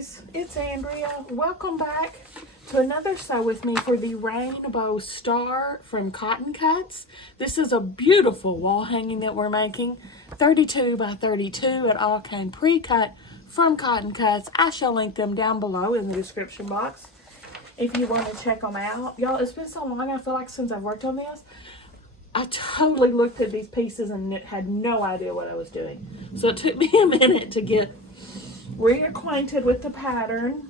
guys, it's Andrea. Welcome back to another sew with me for the Rainbow Star from Cotton Cuts. This is a beautiful wall hanging that we're making, 32 by 32. It all came pre-cut from Cotton Cuts. I shall link them down below in the description box if you want to check them out. Y'all, it's been so long, I feel like, since I've worked on this. I totally looked at these pieces and had no idea what I was doing. So it took me a minute to get reacquainted with the pattern.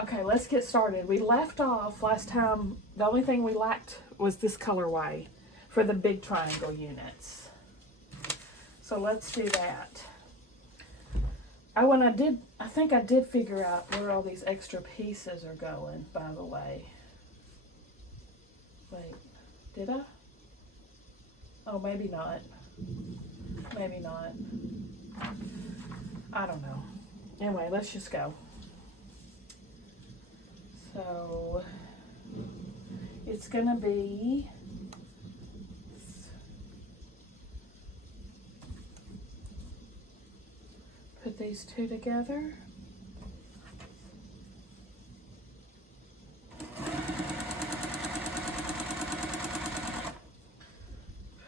Okay, let's get started. We left off last time, the only thing we lacked was this colorway for the big triangle units. So let's do that. Oh, and I think I did figure out where all these extra pieces are going, by the way. Wait, did I? Oh, maybe not. Maybe not. I don't know. Anyway, let's just go. So, it's gonna be put these two together.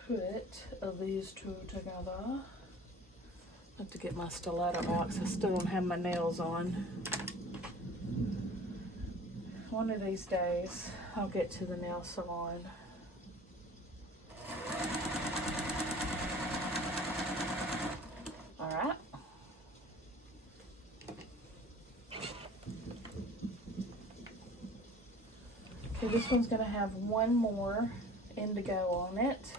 Put these two together. I have to get my stiletto out because I still don't have my nails on. One of these days, I'll get to the nail salon. All right. Okay, this one's going to have one more indigo on it.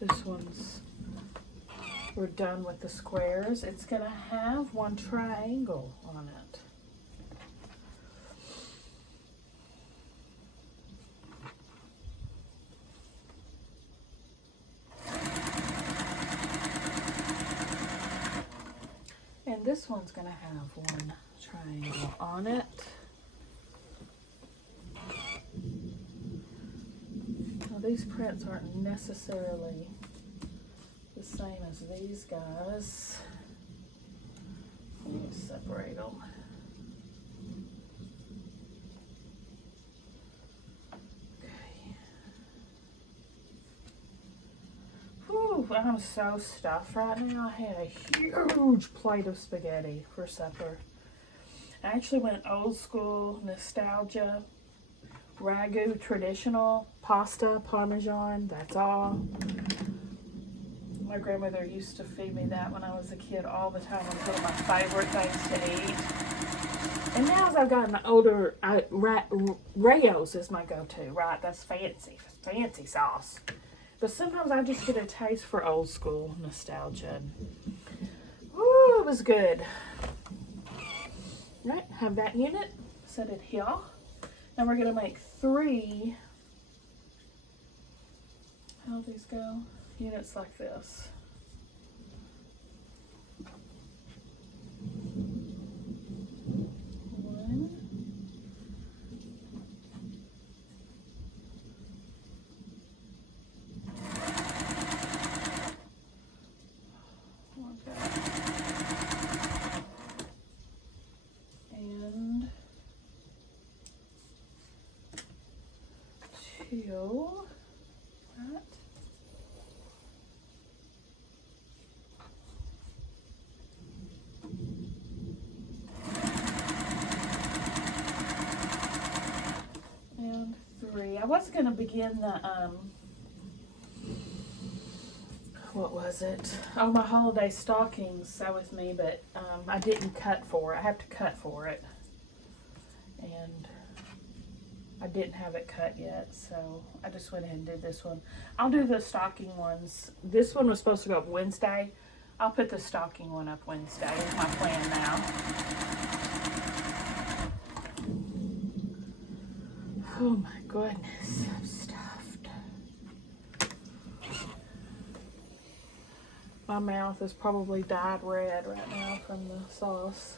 This one's, we're done with the squares. It's gonna have one triangle on it. And this one's gonna have one triangle on it. These prints aren't necessarily the same as these guys. Let me separate them. Okay. Whew, I'm so stuffed right now. I had a huge plate of spaghetti for supper. I actually went old school, nostalgia. Ragu traditional pasta, Parmesan, that's all. My grandmother used to feed me that when I was a kid all the time. It was one of my favorite things to eat. And now as I've gotten older, Rayo's is my go-to, right? That's fancy sauce. But sometimes I just get a taste for old school nostalgia. Ooh, it was good. Right, have that unit, set it here. Now we're going to make 3, how do these go? Units like this. One. Okay. And 2, right? And 3. I was going to begin the, what was it? Oh, my holiday stockings sew with me, but I didn't cut for it. I have to cut for it. And I didn't have it cut yet, so I just went ahead and did this one. I'll do the stocking ones. This one was supposed to go up Wednesday. I'll put the stocking one up Wednesday. Is my plan now. Oh my goodness, I'm stuffed. My mouth is probably dyed red right now from the sauce.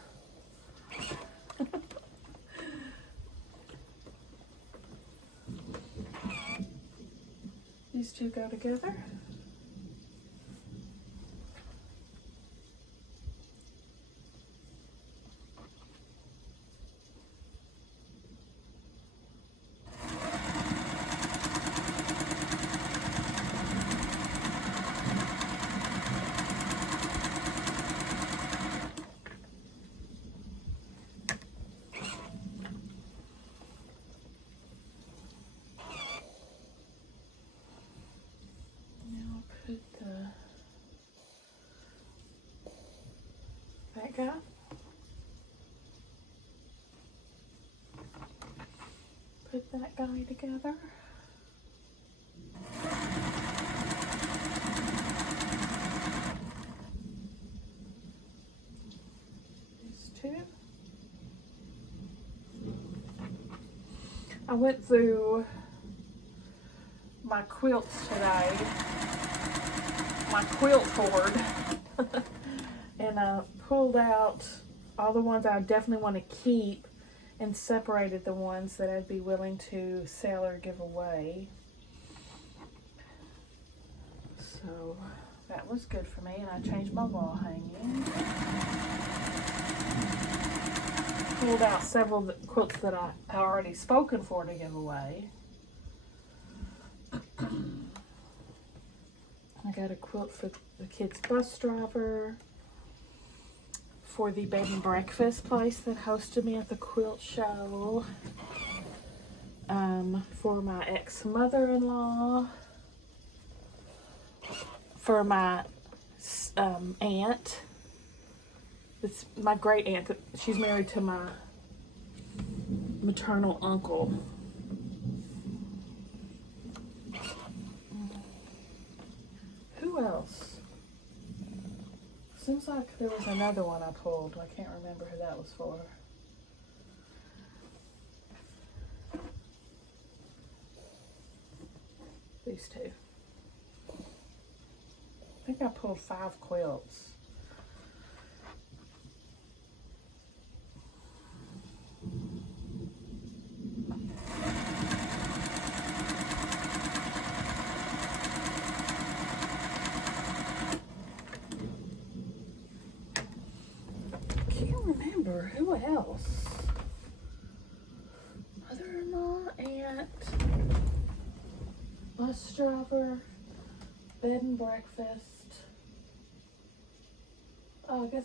These two go together. That guy. Put that guy together. These two. I went through my quilts today, my quilt hoard, and I pulled out all the ones I definitely want to keep and separated the ones that I'd be willing to sell or give away. So that was good for me, and I changed my wall hanging. Pulled out several of the quilts that I already spoken for to give away. I got a quilt for the kids' bus driver, for the bed and breakfast place that hosted me at the quilt show, for my ex-mother-in-law, for my aunt. It's my great aunt. She's married to my maternal uncle. Who else? Seems like there was another one I pulled. I can't remember who that was for. These two. I think I pulled 5 quilts. Who else? Mother-in-law, aunt, bus driver, bed and breakfast. Oh, I guess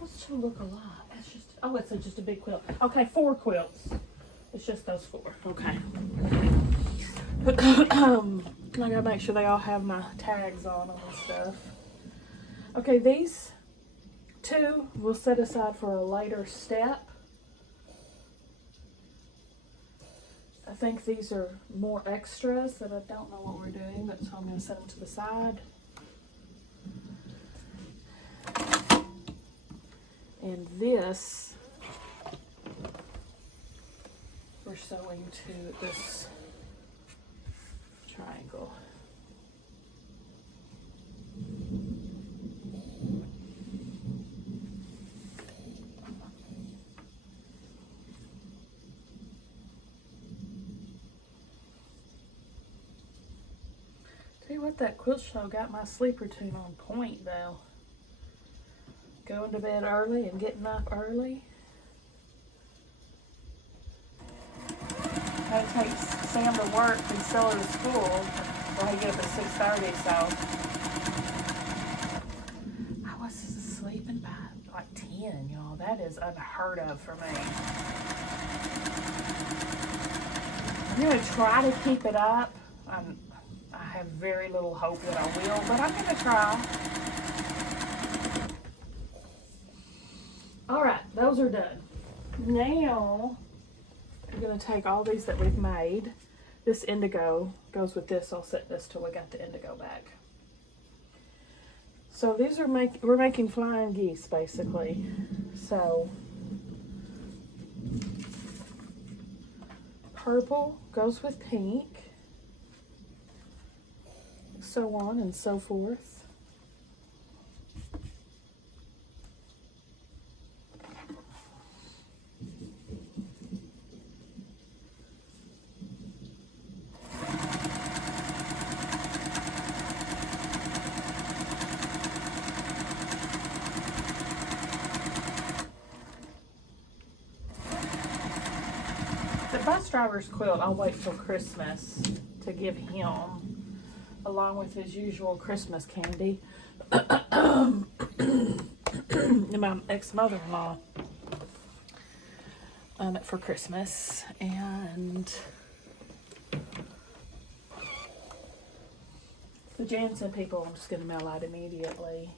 those two look a lot. It's just, oh, it's just a big quilt. Okay, 4 quilts. It's just those 4. Okay. I gotta make sure they all have my tags on them and stuff. Okay, these 2 we'll set aside for a later step. I think these are more extras that I don't know what we're doing, but so I'm going to set them to the side. And this, we're sewing to this triangle. Tell you what, that quilt show got my sleep routine on point though. Going to bed early and getting up early. I take Sam to work and Stella to school. Well, I get up at 6:30, so I was sleeping by like 10, y'all. That is unheard of for me. I'm gonna try to keep it up. I have very little hope that I will, but I'm gonna try. All right, those are done. Now, I'm gonna take all these that we've made. This indigo goes with this. I'll set this till we got the indigo back. So these are we're making flying geese basically. So purple goes with pink, so on and so forth. driver's quilt I'll wait till Christmas to give him, along with his usual Christmas candy. And my ex-mother-in-law for Christmas. And the Jansen people I'm just going to mail out immediately.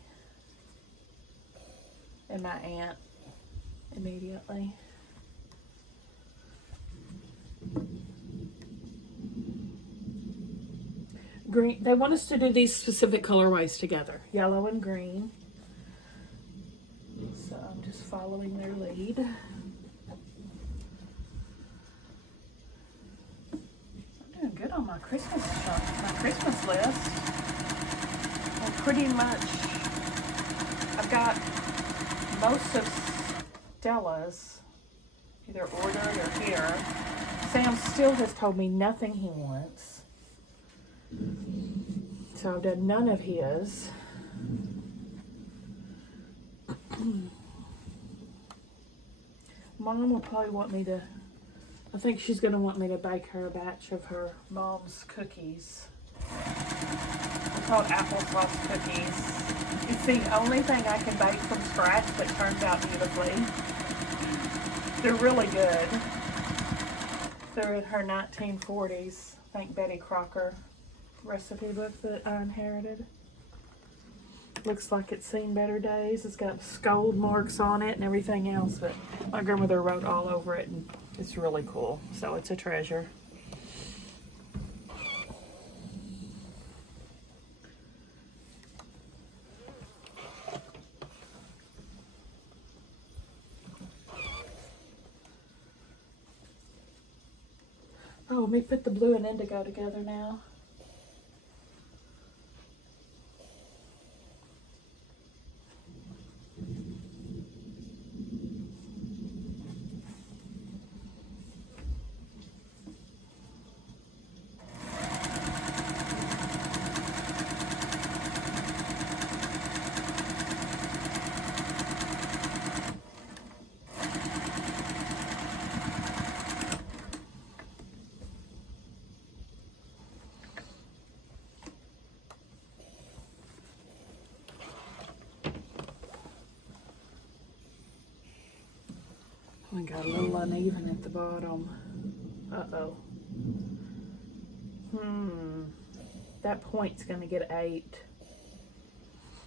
And my aunt immediately. Green. They want us to do these specific colorways together, yellow and green. So I'm just following their lead. I'm doing good on my Christmas shop, my Christmas list. And pretty much, I've got most of Stella's either ordered or here. Sam still has told me nothing he wants. So I've done none of his. Mom will probably want me to, I think she's going to want me to bake her a batch of her mom's cookies. They're called applesauce cookies. It's the only thing I can bake from scratch that turns out beautifully. They're really good. They're in her 1940s, I think Betty Crocker recipe book that I inherited. Looks like it's seen better days. It's got scold marks on it and everything else, but my grandmother wrote all over it, and it's really cool. So it's a treasure. Oh, let me put the blue and indigo together now. I got a little uneven at the bottom. Uh-oh. That point's gonna get 8.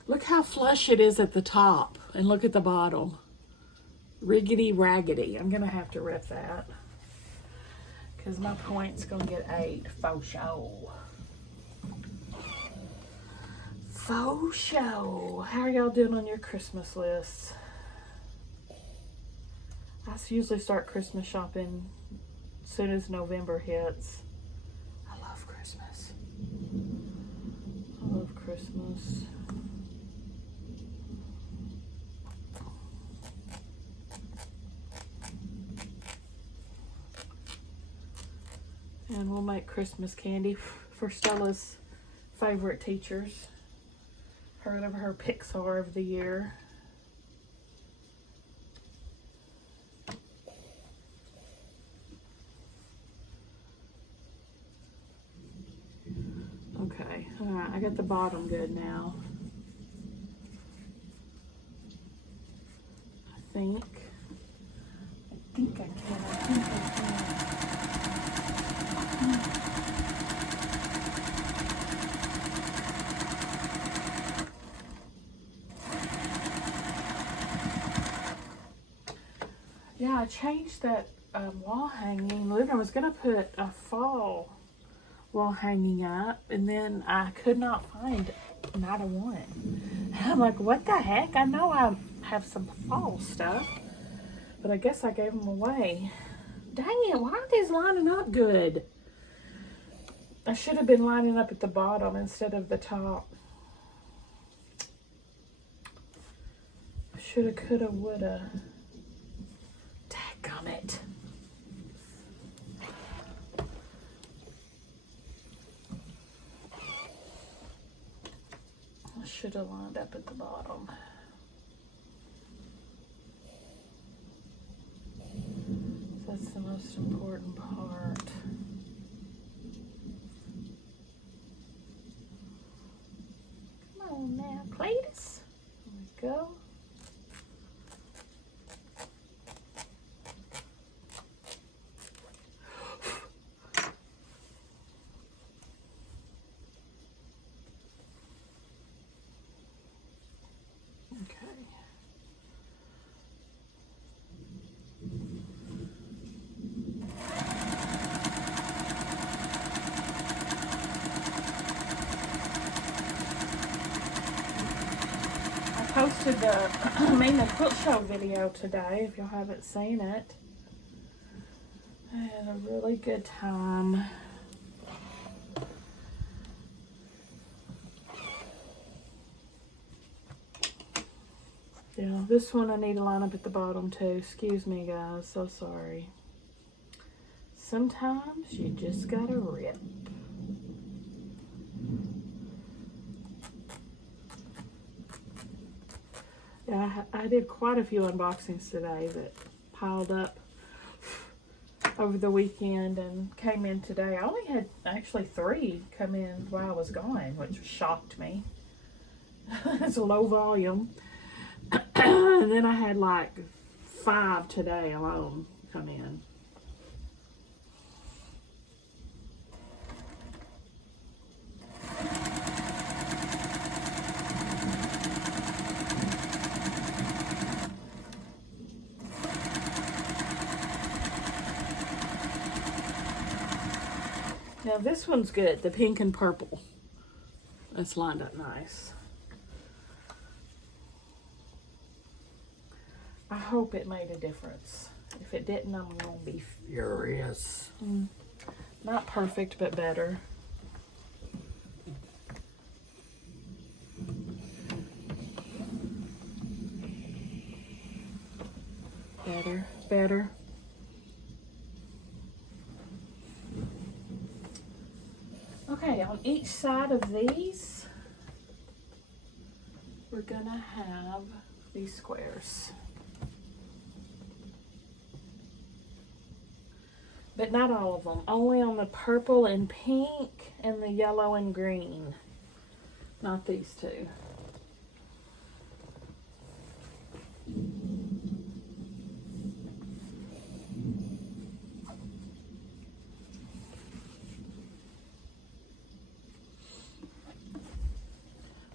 Look how flush it is at the top, and look at the bottom. Riggedy raggedy. I'm gonna have to rip that, because my point's gonna get 8. Faux show. Faux show. How are y'all doing on your Christmas lists? I usually start Christmas shopping as soon as November hits. I love Christmas. I love Christmas. And we'll make Christmas candy for Stella's favorite teachers. Her Pixar of the year. Okay, all right, I got the bottom good now. I think I can. Yeah, I changed that wall hanging. I was gonna put a fall wall hanging up, and then I could not find not a one. I'm like, what the heck? I know I have some fall stuff, but I guess I gave them away. Dang it, why aren't these lining up good? I should have been lining up at the bottom instead of the top. Shoulda, coulda, woulda. Dadgummit. I should have lined up at the bottom. That's the most important part. posted the quilt show video today, if y'all haven't seen it. I had a really good time. Yeah, this one I need to line up at the bottom too. Excuse me, guys. So sorry. Sometimes you just gotta rip. Yeah, I did quite a few unboxings today that piled up over the weekend and came in today. I only had actually 3 come in while I was gone, which shocked me. It's a low volume. And then I had like 5 today alone come in. Now this one's good, the pink and purple. That's lined up nice. I hope it made a difference. If it didn't, I'm gonna be furious. Not perfect, but better. Better. Okay, on each side of these, we're gonna have these squares. But not all of them, only on the purple and pink and the yellow and green. Not these 2.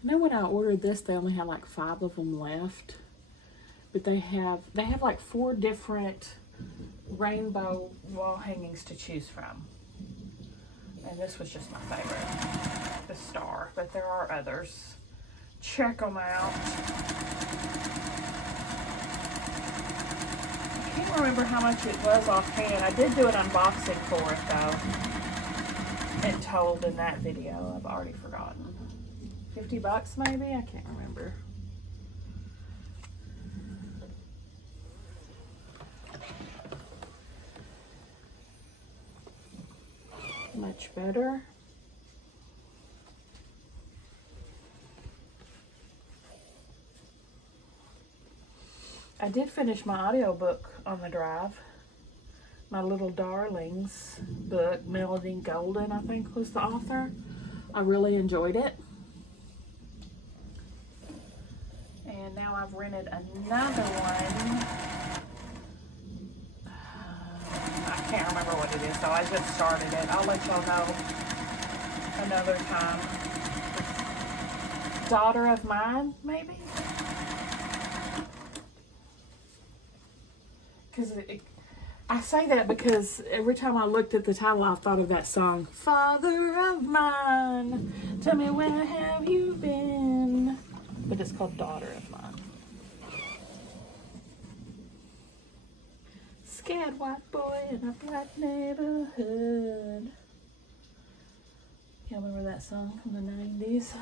I know when I ordered this, they only had like 5 of them left, but they have like 4 different rainbow wall hangings to choose from, and this was just my favorite, the star, but there are others. Check them out. I can't remember how much it was offhand. I did do an unboxing for it though, and told in that video. I've already forgotten. $50 maybe? I can't remember. Much better. I did finish my audiobook on the drive. My Little Darlings book, Melody Golden, I think was the author. I really enjoyed it. And now I've rented another one. I can't remember what it is, so I just started it. I'll let y'all know another time. Daughter of Mine, maybe? Because I say that because every time I looked at the title, I thought of that song, Father of Mine, tell me where have you been? But it's called Daughter of Mine. Scared white boy in a black neighborhood. Y'all remember that song from the 90s?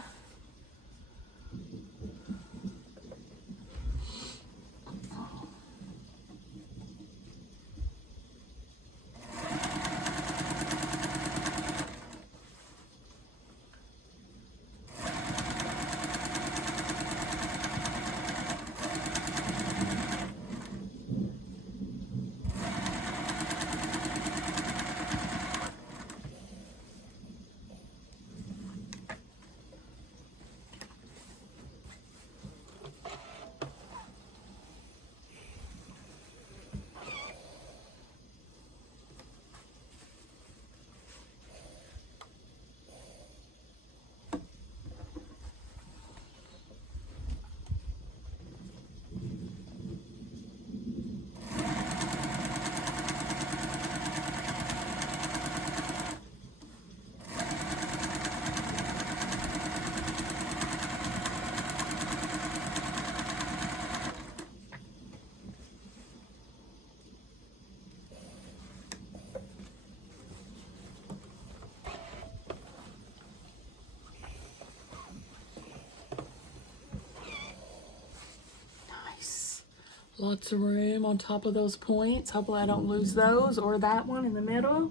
Lots of room on top of those points. Hopefully I don't lose those or that one in the middle.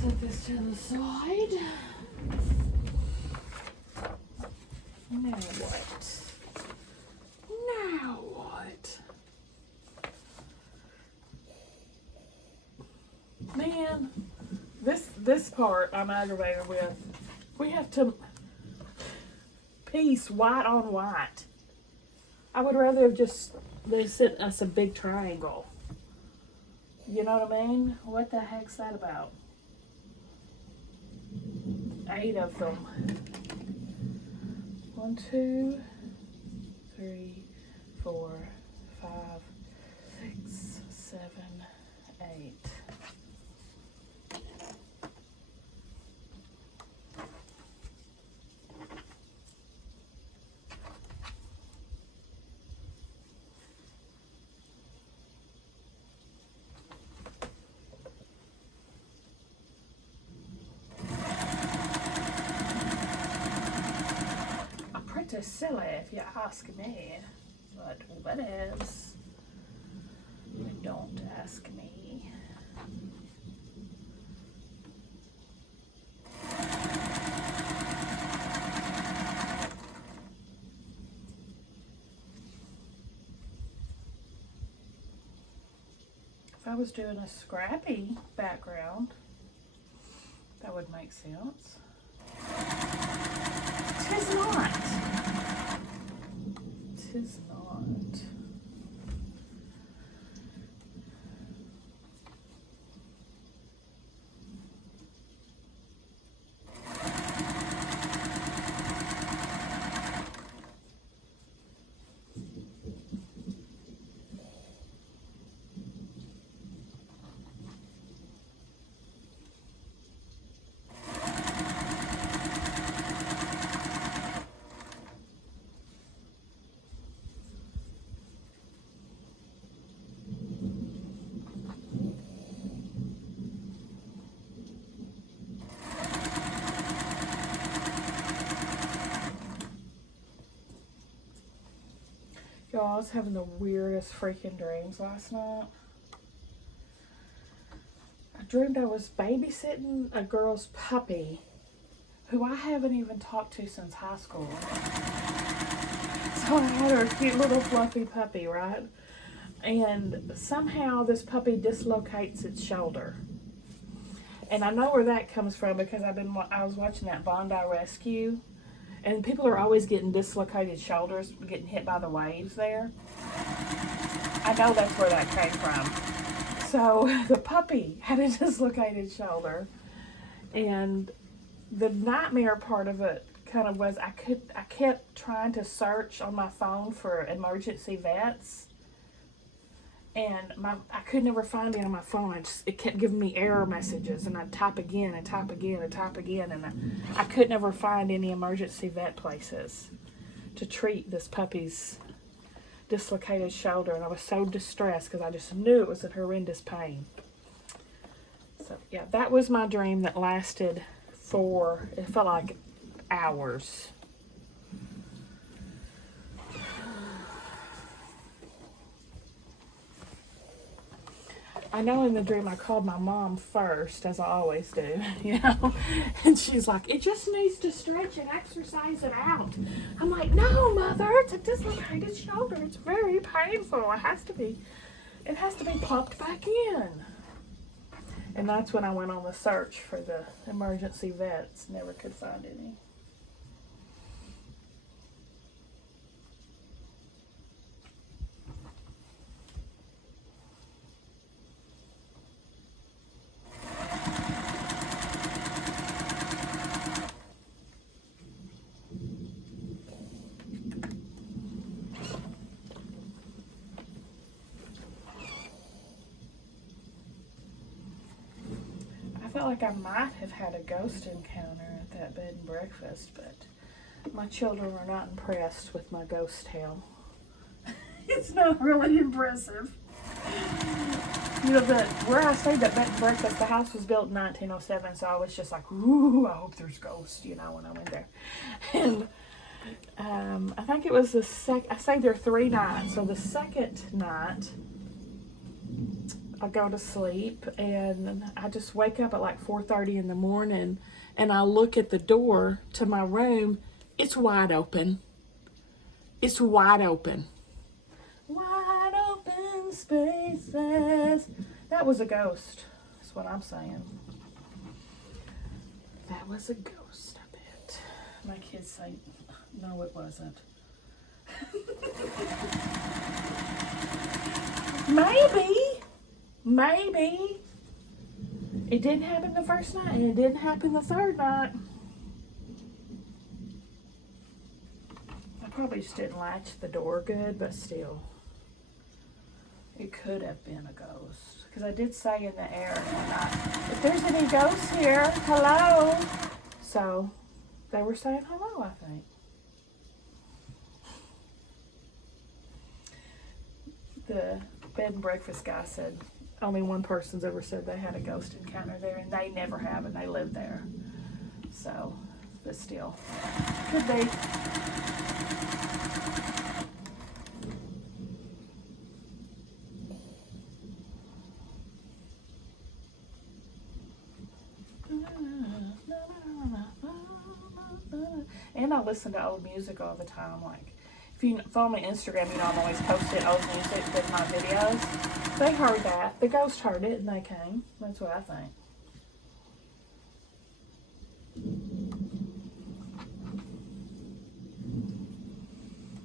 Set this to the side. Now what? Now what? Man, this part I'm aggravated with. We have to piece white on white. I would rather have just they sent us a big triangle. You know what I mean? What the heck's that about? 8 of them. 1, 2, 3, 4, 5, 6, 7, 8. Pretty silly if you ask me, but what is? Don't ask me. If I was doing a scrappy background, that would make sense. Tis not. Tis not. Y'all, I was having the weirdest freaking dreams last night. I dreamed I was babysitting a girl's puppy who I haven't even talked to since high school. So I had her cute little fluffy puppy, right? And somehow this puppy dislocates its shoulder. And I know where that comes from because I was watching that Bondi Rescue. And people are always getting dislocated shoulders, getting hit by the waves there. I know that's where that came from. So the puppy had a dislocated shoulder. And the nightmare part of it kind of was I kept trying to search on my phone for emergency vets. And I could never find it on my phone. It kept giving me error messages, and I'd type again and type again and type again, and I could never find any emergency vet places to treat this puppy's dislocated shoulder, and I was so distressed because I just knew it was in horrendous pain. So yeah, that was my dream that lasted for, it felt like hours. I know in the dream I called my mom first, as I always do, you know, and she's like, it just needs to stretch and exercise it out. I'm like, no, Mother, it's a dislocated shoulder. It's very painful. It has to be popped back in. And that's when I went on the search for the emergency vets. Never could find any. I felt like I might have had a ghost encounter at that bed and breakfast, but my children were not impressed with my ghost tale. It's not really impressive. You know, where I stayed at bed and breakfast, the house was built in 1907, so I was just like, ooh, I hope there's ghosts, you know, when I went there. And I think it was I stayed there 3 nights. So the second night, I go to sleep and I just wake up at like 4:30 in the morning and I look at the door to my room. It's wide open. It's wide open. Wide open spaces. That was a ghost. That's what I'm saying. That was a ghost, I bet. My kids say, no, it wasn't. Maybe. It didn't happen the first night and it didn't happen the third night. I probably just didn't latch the door good, but still. It could have been a ghost. Because I did say in the air one night, if there's any ghosts here, hello. So they were saying hello, I think. The bed and breakfast guy said only one person's ever said they had a ghost encounter there, and they never have, and they live there. So, but still, could be. And I listen to old music all the time. Like, if you follow me on Instagram, you know I'm always posting old music with my videos. They heard that. The ghost heard it and they came. That's what I think.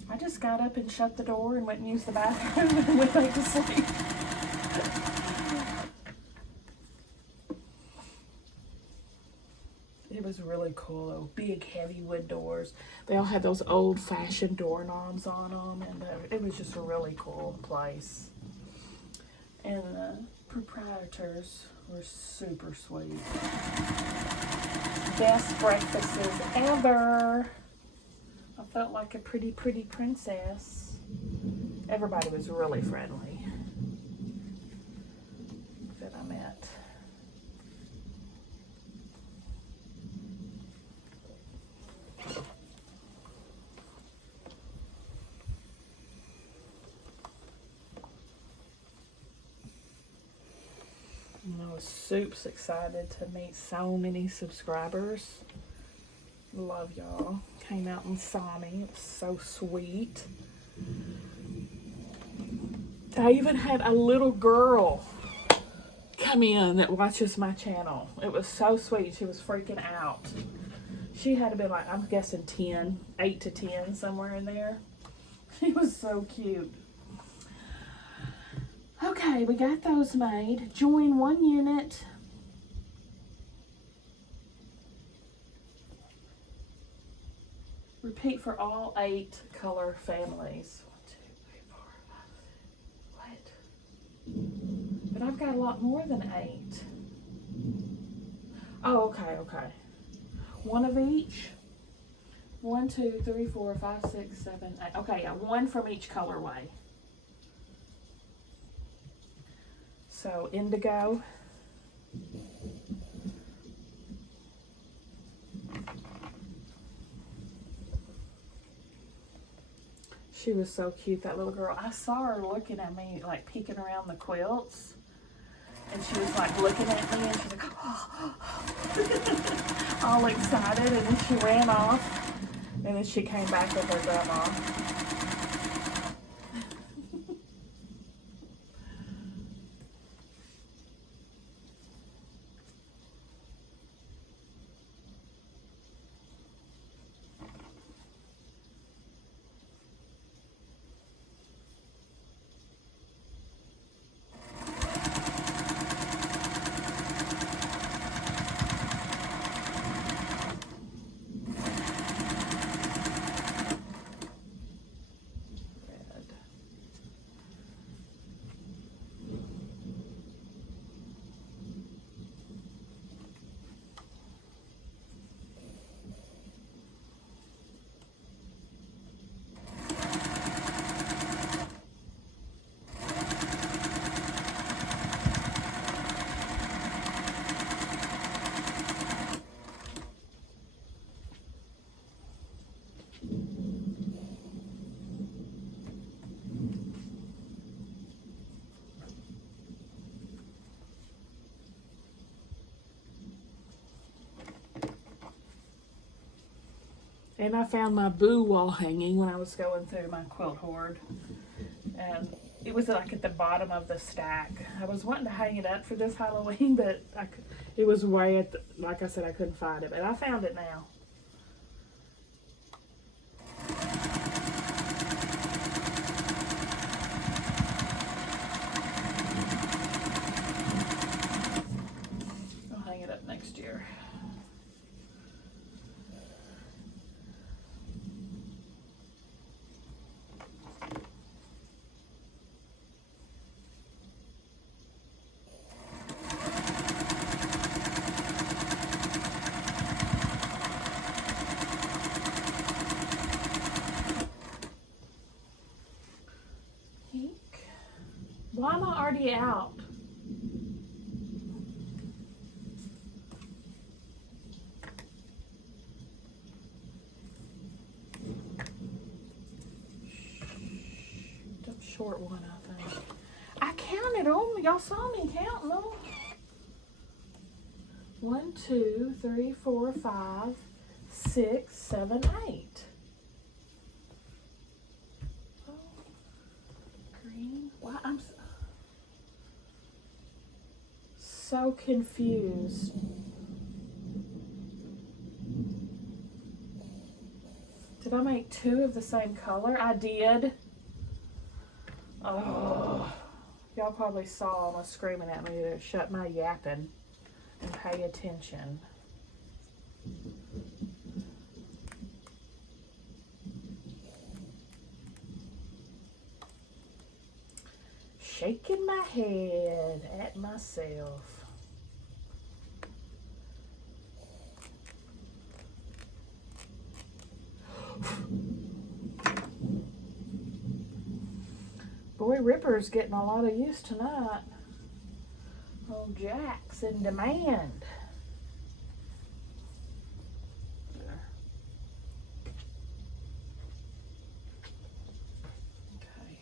I just got up and shut the door and went and used the bathroom and went back to sleep. It was really cool, though. Big, heavy wood doors. They all had those old-fashioned doorknobs on them, and it was just a really cool place. And the proprietors were super sweet. Best breakfasts ever. I felt like a pretty, pretty princess. Everybody was really friendly that I met. And I was super excited to meet so many subscribers. Love y'all. Came out and saw me. It was so sweet. I even had a little girl come in that watches my channel. It was so sweet. She was freaking out. She had to be like, I'm guessing 10, 8 to 10, somewhere in there. She was so cute. Okay, we got those made. Join 1 unit. Repeat for all 8 color families. 1, 2, 3, 4, 5, 6. What? But I've got a lot more than 8. Oh, okay. 1 of each. 1, 2, 3, 4, 5, 6, 7, 8. Okay, yeah, 1 from each colorway. So indigo. She was so cute, that little girl. I saw her looking at me, like peeking around the quilts. And she was like looking at me and she's like, oh. All excited. And then she ran off. And then she came back with her grandma. And I found my boo wall hanging when I was going through my quilt hoard. And it was like at the bottom of the stack. I was wanting to hang it up for this Halloween, but it was way at the, like I said, I couldn't find it. But I found it now. I'll hang it up next year. Why am I already out? The short one, I think. I counted them. Y'all saw me counting them. 1, 2, 3, 4, 5, 6, 7, 8. Oh, green. Why I'm so confused. Did I make 2 of the same color? I did. Oh, y'all probably saw I was screaming at me to shut my yapping and pay attention. Shaking my head at myself. Boy, Ripper's getting a lot of use tonight. Old Jack's in demand. There. Okay.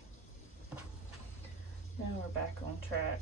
Now we're back on track.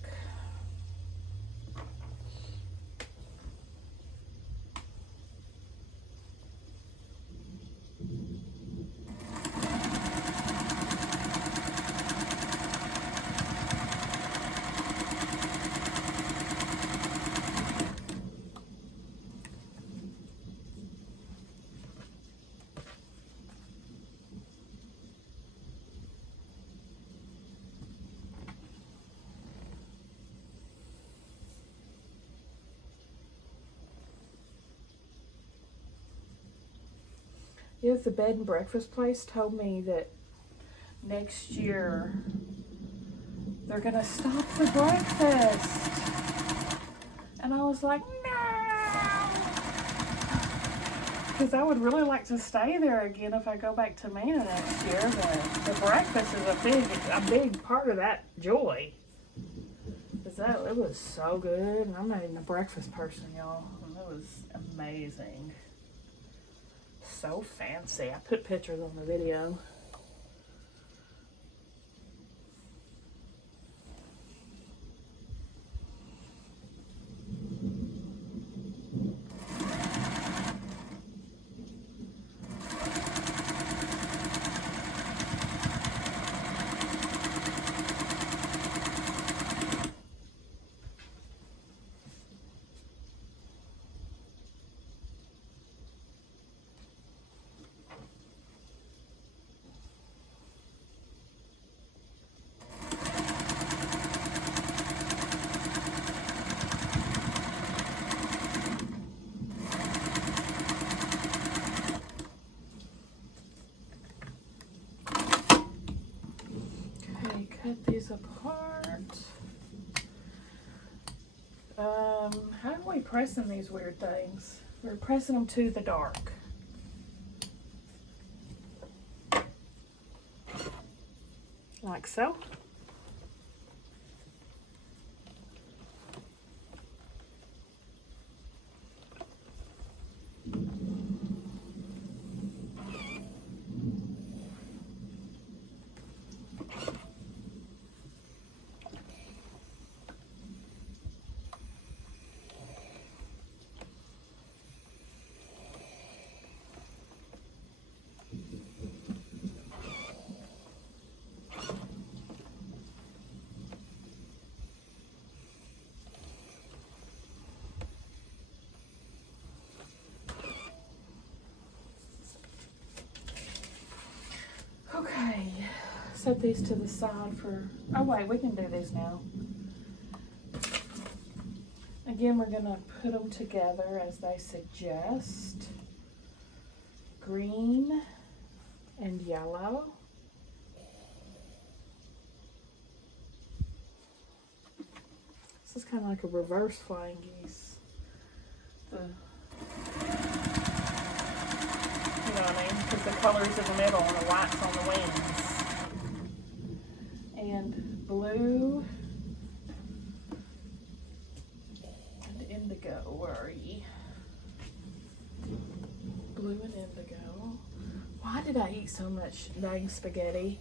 Yes, the bed and breakfast place told me that next year they're gonna stop the breakfast. And I was like, no! Because I would really like to stay there again if I go back to Mana next year, but the breakfast is a big part of that joy. It was so good, and I'm not even a breakfast person, y'all. It was amazing. So fancy. I put pictures on the video. Cut these apart. How are we pressing these weird things? We're pressing them to the dark. Like so. set these to the side for, oh wait, we can do these now. Again, we're gonna put them together as they suggest. Green and yellow. This is kind of like a reverse flying geese. You know what I mean? Because the color's in the middle and the white's on the wings. And blue and indigo. Where are ye? Blue and indigo. Why did I eat so much dang spaghetti?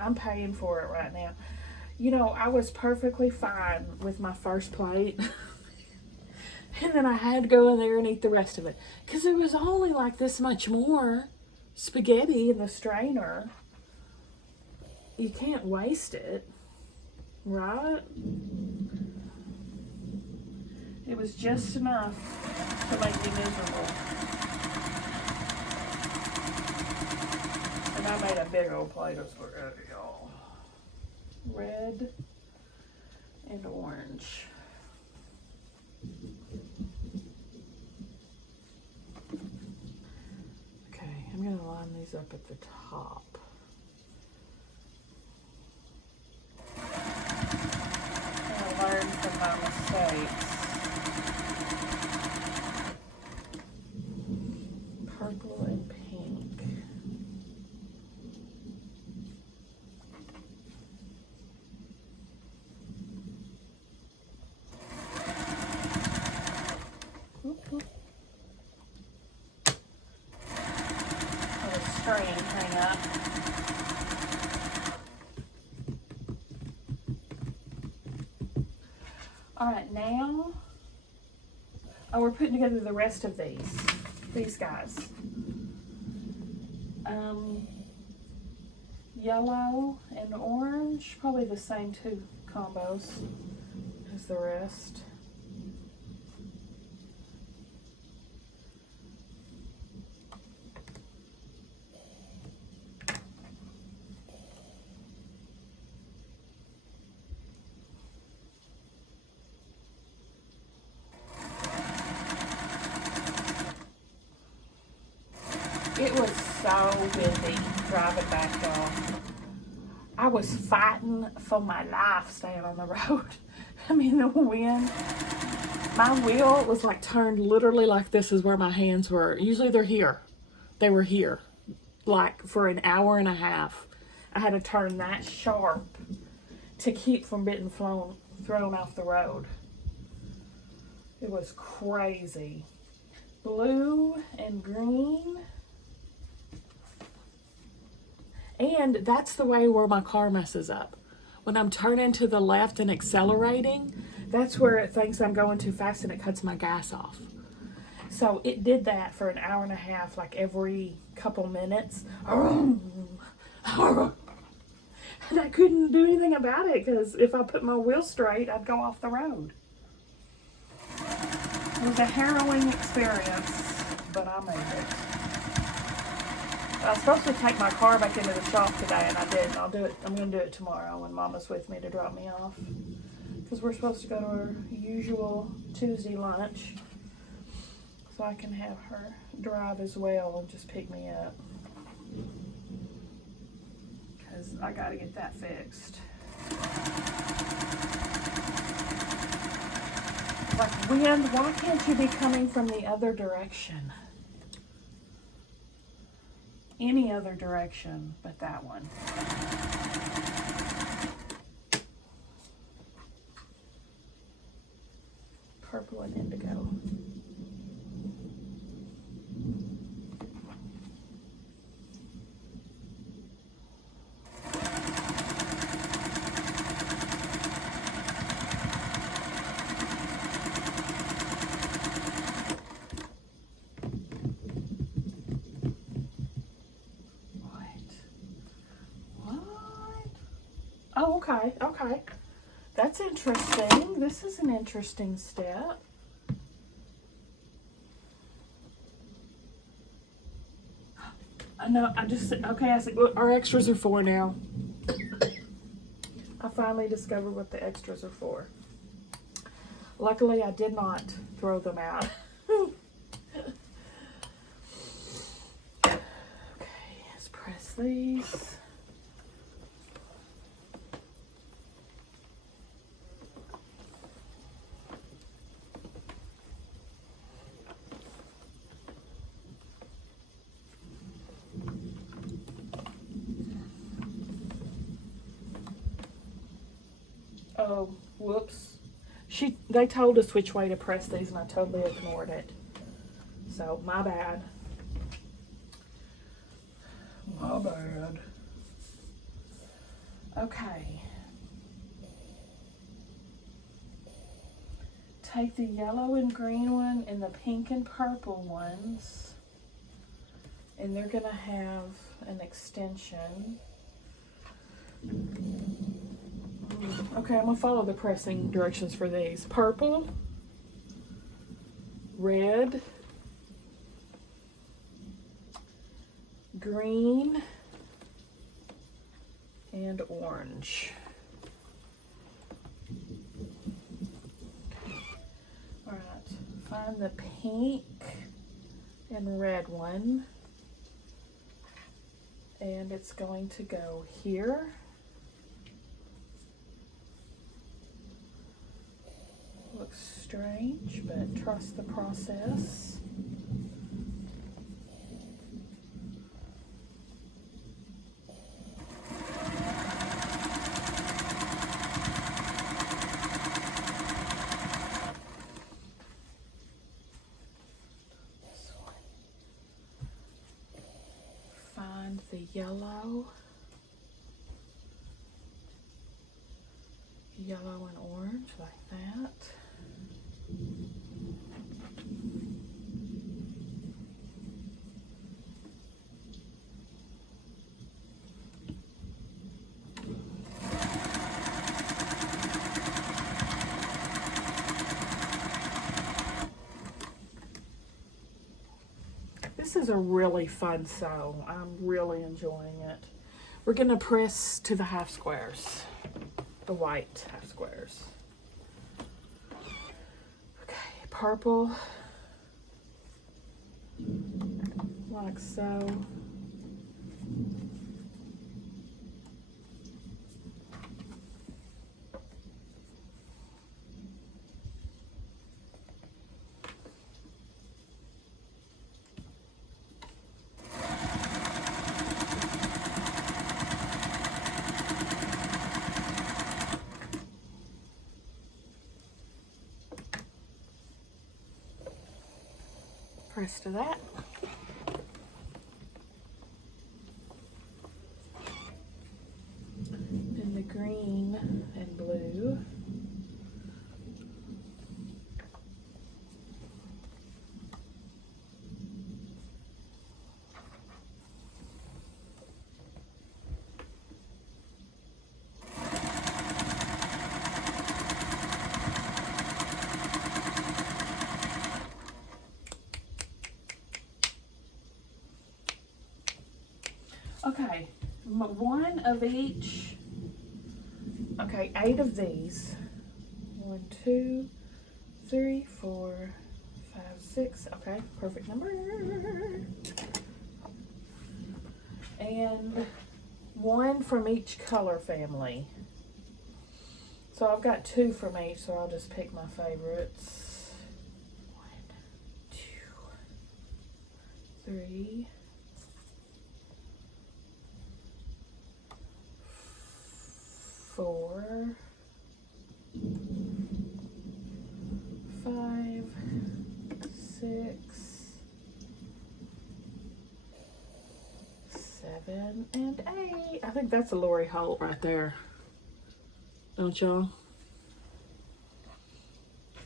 I'm paying for it right now. You know, I was perfectly fine with my first plate. And then I had to go in there and eat the rest of it. Because there was only like this much more spaghetti in the strainer. You can't waste it, right? It was just enough to make me miserable. And I made a big old plate of spaghetti, y'all. Red and orange. Okay, I'm going to line these up at the top. I learned from my mistakes. Purple and pink. Let a string hang up. All right, now, we're putting together the rest of these guys. Yellow and orange, probably the same two combos as the rest. It was so windy driving back, y'all. I was fighting for my life staying on the road. I mean, the wind. My wheel was like turned literally like this is where my hands were. Usually they're here. They were here. Like for an hour and a half. I had to turn that sharp to keep from being thrown off the road. It was crazy. Blue and green. And that's the way where my car messes up. When I'm turning to the left and accelerating, that's where it thinks I'm going too fast and it cuts my gas off. So it did that for an hour and a half, like every couple minutes. And I couldn't do anything about it because if I put my wheel straight, I'd go off the road. It was a harrowing experience, but I made it. I was supposed to take my car back into the shop today, and I didn't. I'll do it. I'm going to do it tomorrow when Mama's with me to drop me off. Because we're supposed to go to our usual Tuesday lunch. So I can have her drive as well and just pick me up. Because I got to get that fixed. Like, wind, why can't you be coming from the other direction? Any other direction but that one. Purple and indigo. Oh, okay, okay. That's interesting. This is an interesting step. No, I just, okay, I said, our extras are 4 now. finally discovered what the extras are for. Luckily, I did not throw them out. Okay, let's press these. Oh, whoops. They told us which way to press these and I totally ignored it. So, my bad. My bad. Okay. Take the yellow and green one and the pink and purple ones. And they're going to have an extension. Okay, I'm going to follow the pressing directions for these. Purple, red, green, and orange. Alright, find the pink and red one. And it's going to go here. Looks strange, but trust the process. Find the yellow and orange like that. This is a really fun sew. I'm really enjoying it. We're going to press to the half squares, the white half squares. Okay, purple, like so. Press to that. Then the green and blue. Okay, one of each. Okay, 8 of these. 1, 2, 3, 4, 5, 6. Okay, perfect number. And 1 from each color family. So I've got 2 from each, so I'll just pick my favorites. 1, 2, 3. 4, 5, 6, 7, and 8. I think that's a Lori Holt right there. Don't y'all?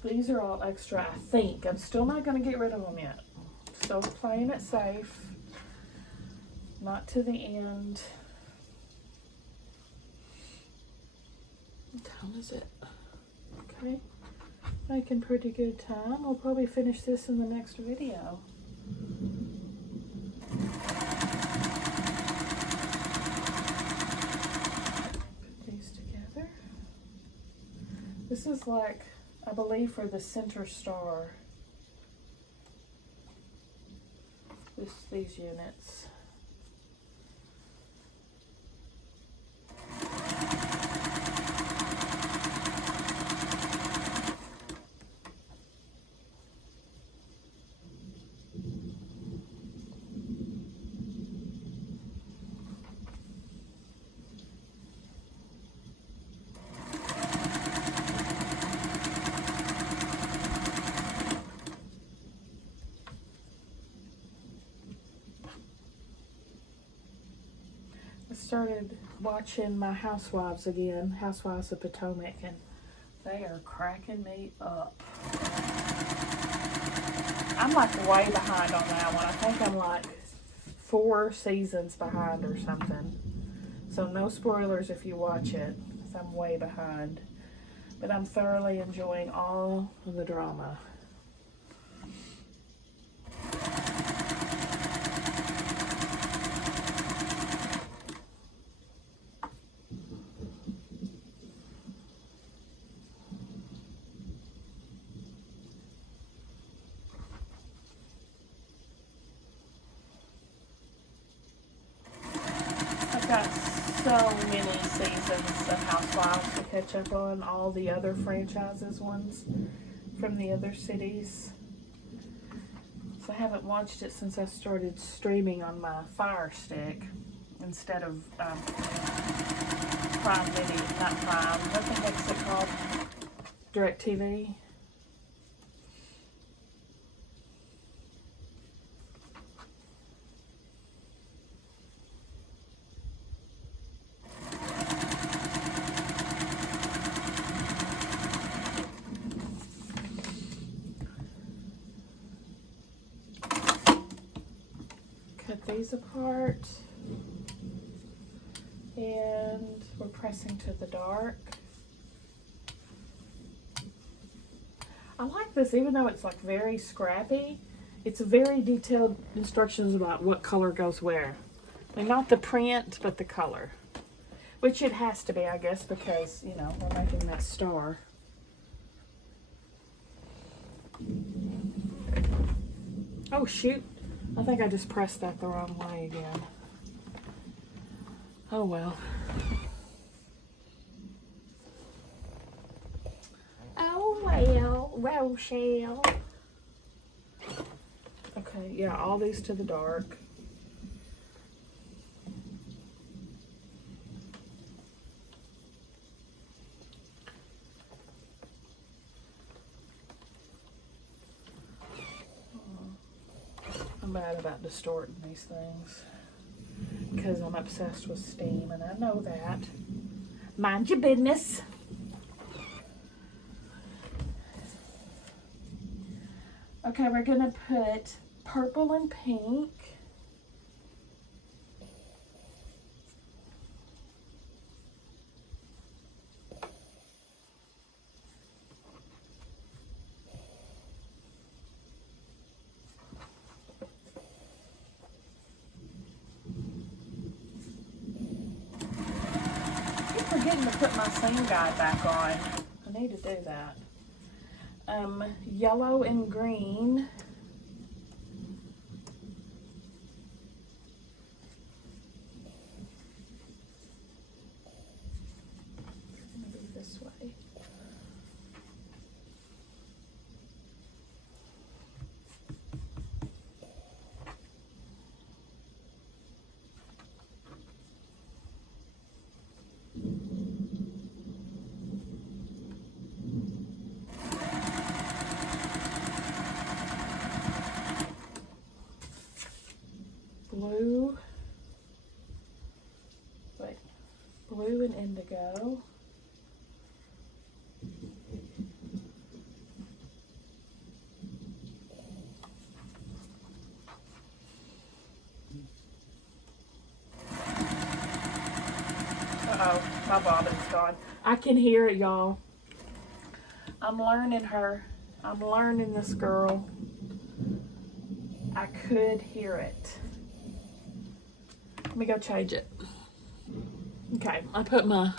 These are all extra, I think. I'm still not going to get rid of them yet. Still playing it safe. Not to the end. What time is it? Okay, making pretty good time. I'll probably finish this in the next video. Put these together. This is like, I believe, for the center star. These units. Started watching my Housewives again, Housewives of Potomac, and they are cracking me up. I'm like way behind on that one. I think I'm like 4 seasons behind or something. So no spoilers if you watch it, because I'm way behind. But I'm thoroughly enjoying all of the drama. Got so many seasons of Housewives to catch up on, all the other franchises ones from the other cities. So I haven't watched it since I started streaming on my Fire Stick instead of Prime Video, not Prime, what the heck's it called? DirecTV. Cut these apart, and we're pressing to the dark. I like this, even though it's like very scrappy, it's very detailed instructions about what color goes where. I mean, not the print, but the color, which it has to be, I guess, because, you know, we're making that star. Oh shoot, I think I just pressed that the wrong way again. Oh well. Oh well, Rochelle. Okay, yeah, all these to the dark. I'm bad about distorting these things because I'm obsessed with steam, and I know that. Mind your business. Okay, we're gonna put purple and pink. Forgetting to put my seam guide back on. I need to do that. Yellow and green. Maybe this way. Blue, wait, blue and indigo. Uh-oh, my bobbin's gone. I can hear it, y'all. I'm learning her. I'm learning this girl. I could hear it. Let me go change it. Okay, I put my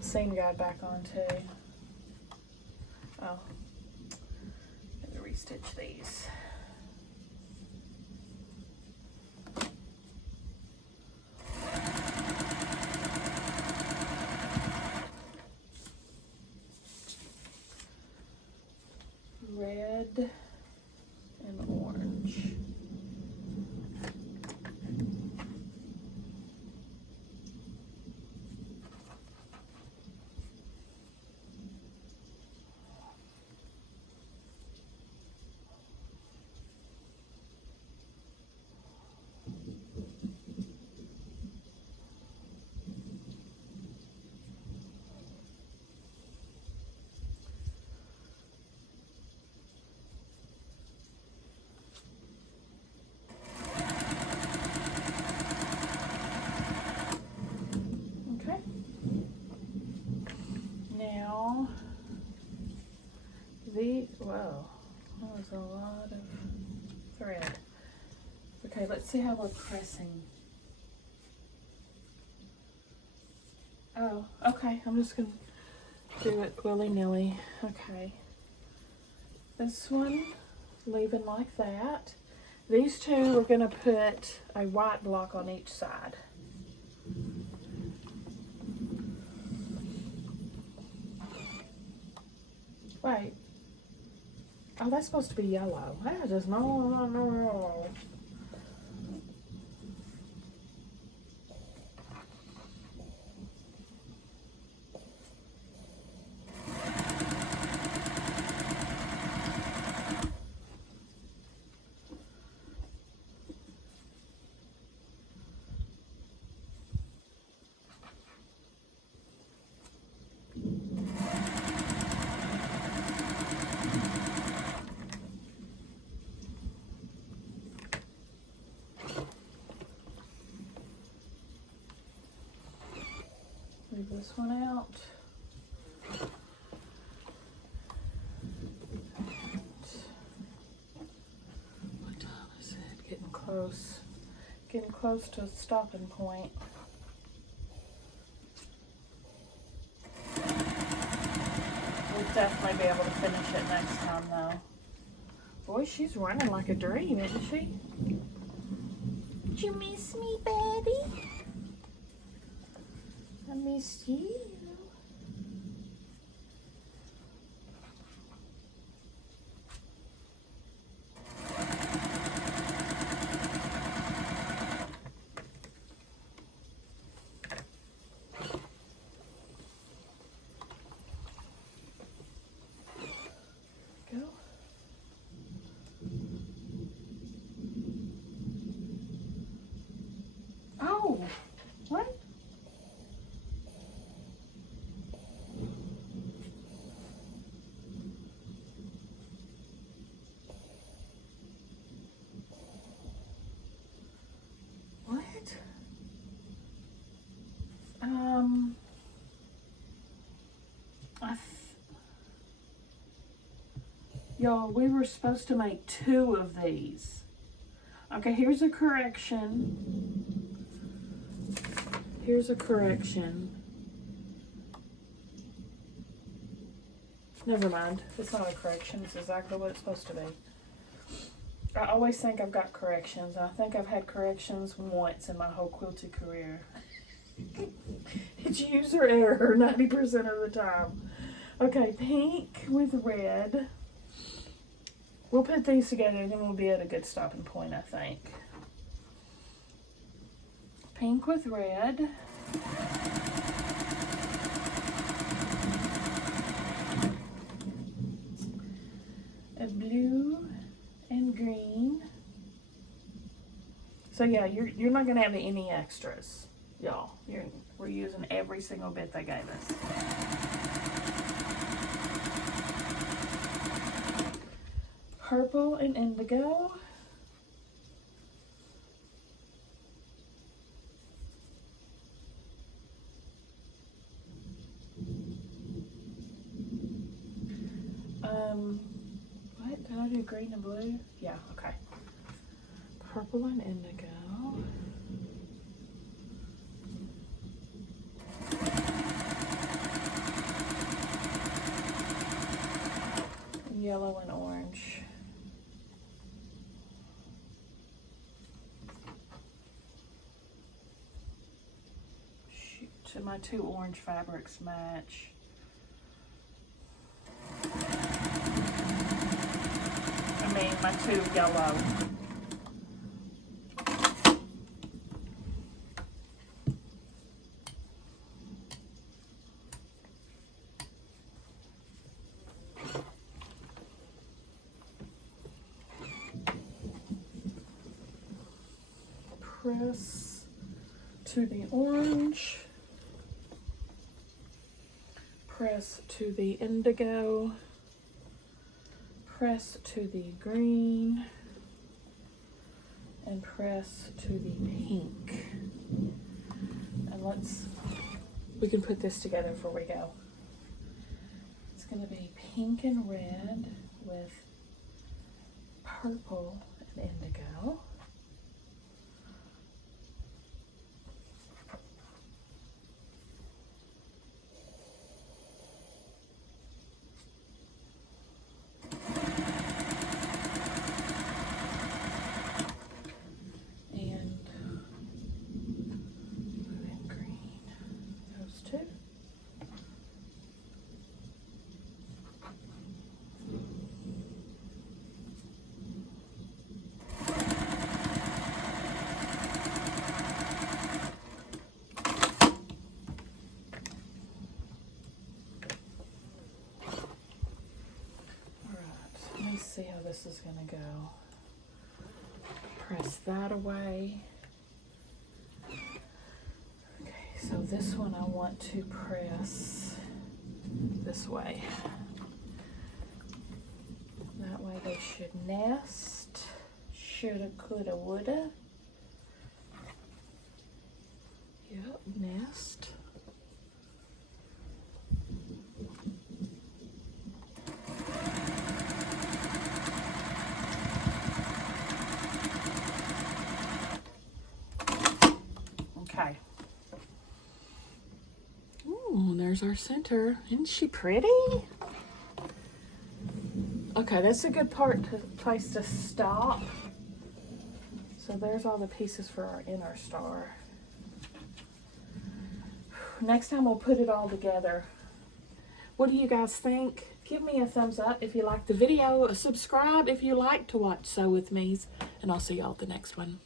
seam guide back on too. Oh, let me restitch these. Red and orange. Now, whoa, that was a lot of thread. Okay, let's see how we're pressing. Oh, okay, I'm just gonna do it willy-nilly. Okay. This one, leaving like that. These two, we're gonna put a white block on each side. Wait. Oh, that's supposed to be yellow. I just no. Leave this one out. What time is it? Getting close. Getting close to a stopping point. We'll definitely be able to finish it next time though. Boy, she's running like a dream, isn't she? Did you miss me, Betty? I missed you. Go. Oh, what? Y'all, we were supposed to make 2 of these. Okay, here's a correction. Here's a correction. Never mind. It's not a correction. It's exactly what it's supposed to be. I always think I've got corrections. I think I've had corrections once in my whole quilting career. It's user error 90% of the time. Okay, pink with red. We'll put these together and then we'll be at a good stopping point, I think. Pink with red. A blue and green. So yeah, you're not gonna have any extras, y'all. We're using every single bit they gave us. Purple and indigo. What? Did I do green and blue? Yeah, okay. Purple and indigo. And my two orange fabrics match. I mean, my two yellow. Press to the orange, press to the indigo, press to the green, and press to the pink. And we can put this together before we go. It's going to be pink and red with purple and indigo. See how this is going to go. Press that away. Okay, so this one I want to press this way. That way they should nest. Shoulda, coulda, woulda. Yep, nest. Okay. Ooh, there's our center. Isn't she pretty? Okay, that's a good place to stop. So there's all the pieces for our inner star. Next time we'll put it all together. What do you guys think? Give me a thumbs up if you like the video. Subscribe if you like to watch Sew With Me's. And I'll see y'all at the next one.